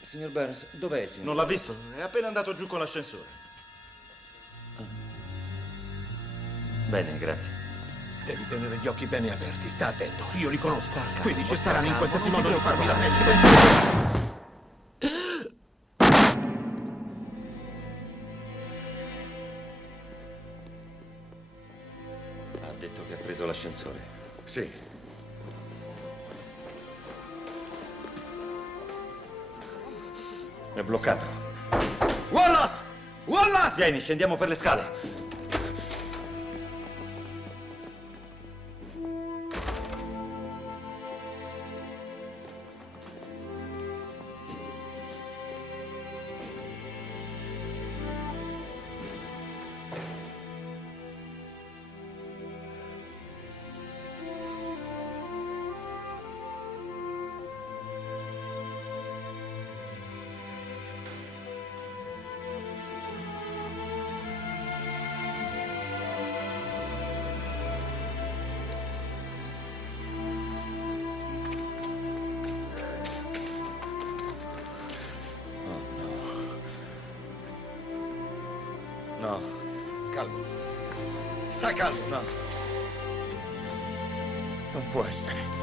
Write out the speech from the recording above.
Signor Burns, dov'è il signor Non l'ha Burns? visto? È appena andato giù con l'ascensore. Bene, grazie. Devi tenere gli occhi bene aperti, sta attento. Io li conosco. calmo, Quindi sta cercheranno in calmo, qualsiasi non ti modo di farmi la preoccupare. peggio. Ha detto che ha preso l'ascensore. Sì. È bloccato. Wallace! Wallace! Vieni, scendiamo per le scale. No, Calmo. Sta calmo. no. Non può essere.